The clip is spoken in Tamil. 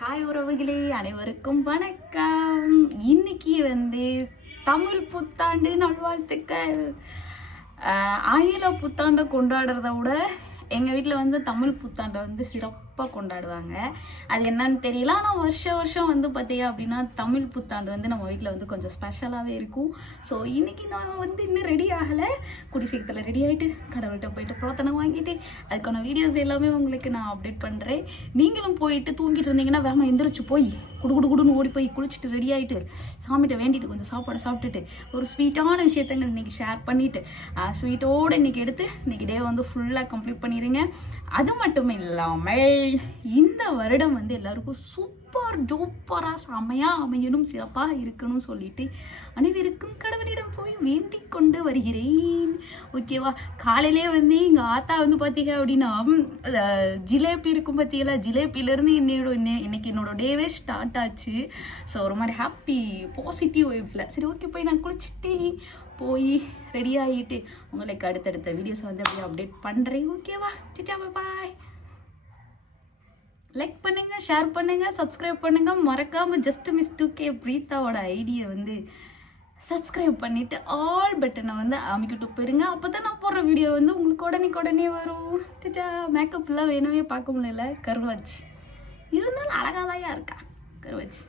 ஹாய் உறவுகளே, அனைவருக்கும் வணக்கம். இன்னைக்கு தமிழ் புத்தாண்டு நல்வாழ்த்துக்கள். ஆங்கில புத்தாண்டை கொண்டாடுறத விட எங்கள் வீட்டில் தமிழ் புத்தாண்டை சிறப்பாக கொண்டாடுவாங்க. அது என்னன்னு தெரியல, ஆனால் வருஷம் பார்த்தீங்க அப்படின்னா தமிழ் புத்தாண்டு நம்ம வீட்டில் கொஞ்சம் ஸ்பெஷலாகவே இருக்கும். ஸோ இன்னைக்கு நான் இன்னும் ரெடி ஆகலை. குடி சீக்கிரத்தில் ரெடி ஆகிட்டு கடவுள்கிட்ட போயிட்டு பிரார்த்தனை வாங்கிட்டு அதுக்கான வீடியோஸ் எல்லாமே உங்களுக்கு நான் அப்டேட் பண்ணுறேன். நீங்களும் போயிட்டு தூங்கிட்டு இருந்தீங்கன்னா வேகமாக எந்திரிச்சு போய் குடுன்னு ஓடி போய் குளிச்சுட்டு ரெடி ஆகிட்டு சாமிகிட்ட வேண்டிட்டு கொஞ்சம் சாப்பாடு சாப்பிட்டுட்டு ஒரு ஸ்வீட்டான விஷயத்தங்க இன்னைக்கு ஷேர் பண்ணிவிட்டு ஸ்வீட்டோடு இன்னைக்கு எடுத்து இன்னைக்கு டே ஃபுல்லாக கம்ப்ளீட் பண்ணிடுங்க. அது மட்டும் இல்லாமல் இந்த வருடம் எல்லாருக்கும் சூப்பர் டூப்பராக செமையாக அமையணும், சிறப்பாக இருக்கணும்னு சொல்லிட்டு அனைவருக்கும் கடவுளிடம் போய் வேண்டிக் கொண்டு வருகிறேன். ஓகேவா? காலையிலே எங்கள் ஆத்தா பார்த்தீங்க அப்படின்னா ஜிலேபி இருக்கும் பார்த்தீங்களா, ஜிலேபியிலேருந்து இன்னைக்கு என்னோட டேவே ஸ்டார்ட் ஆச்சு. ஸோ ஒரு மாதிரி ஹாப்பி பாசிட்டிவ் வைப்ஸில் சரி ஓகே போய் நான் குளிச்சுட்டு போய் ரெடி ஆகிட்டு உங்களுக்கு அடுத்தடுத்த வீடியோஸை அப்படியே அப்டேட் பண்ணுறேன். ஓகேவா? சிச்சா பாய். லைக் பண்ணுங்க, ஷேர் பண்ணுங்க, சப்ஸ்கிரைப் பண்ணுங்க. மறக்காம ஜஸ்ட் மிஸ் 2K பிரீத்தாவோட ஐடியை சப்ஸ்கிரைப் பண்ணிட்டு ஆல் பட்டனை அமைக்கிட்டு போயிருங்க. அப்போ தான் நான் போடுற வீடியோ உங்களுக்கு உடனே வரும். சிச்சா. மேக்கப்லாம் வேணுமே பார்க்க முடியல, கருவாச்சு இருந்தாலும் அழகாதான் இருக்கா கருவாச்சு.